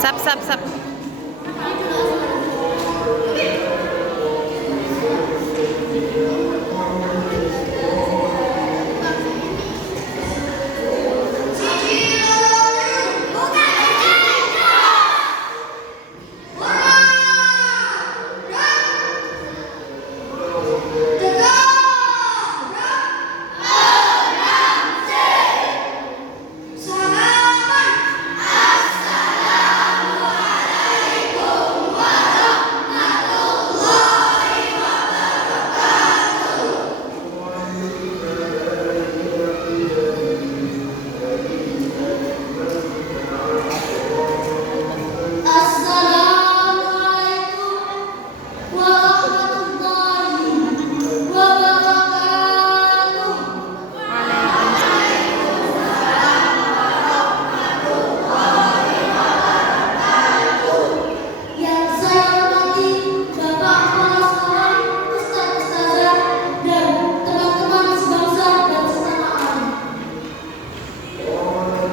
Sap, sap, sap.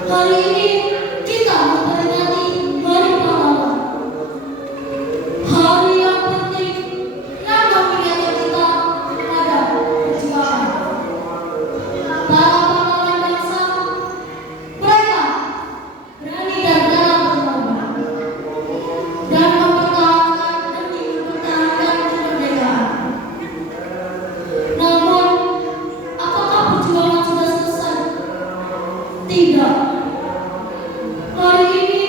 Hari ini kita memperingati Hari Pahlawan. Hari yang penting yang mengingatkan kita pada perjuangan para pahlawan bangsa. Mereka berani dan rela berkorban dan mempertahankan demi mempertahankan kemerdekaan. Namun, apakah perjuangan sudah selesai? Tidak. Hari ini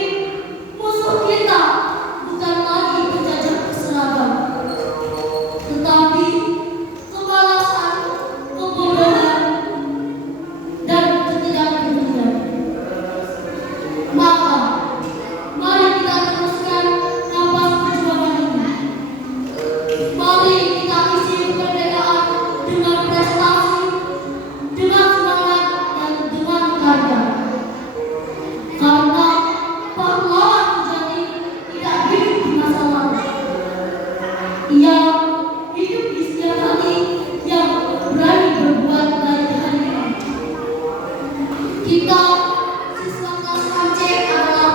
musuh kita bukan lagi penjajah berseragam, tetapi kemalasan, kebodohan, dan ketidakpedulian. Maka, mari kita teruskan nafas perjuangan ini. Mari kita isi kemerdekaan dengan prestasi, dengan semangat, dan dengan karya. Karena pahlawan sejati tidak hidup di masa lalu. Ia hidup di setiap hati yang berani berbuat baik hari ini. Kita siswa kelas 4C adalah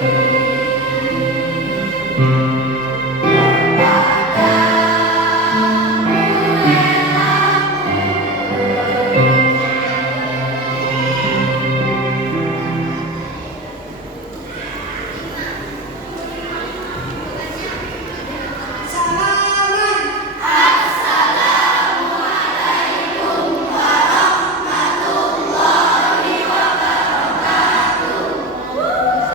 Thank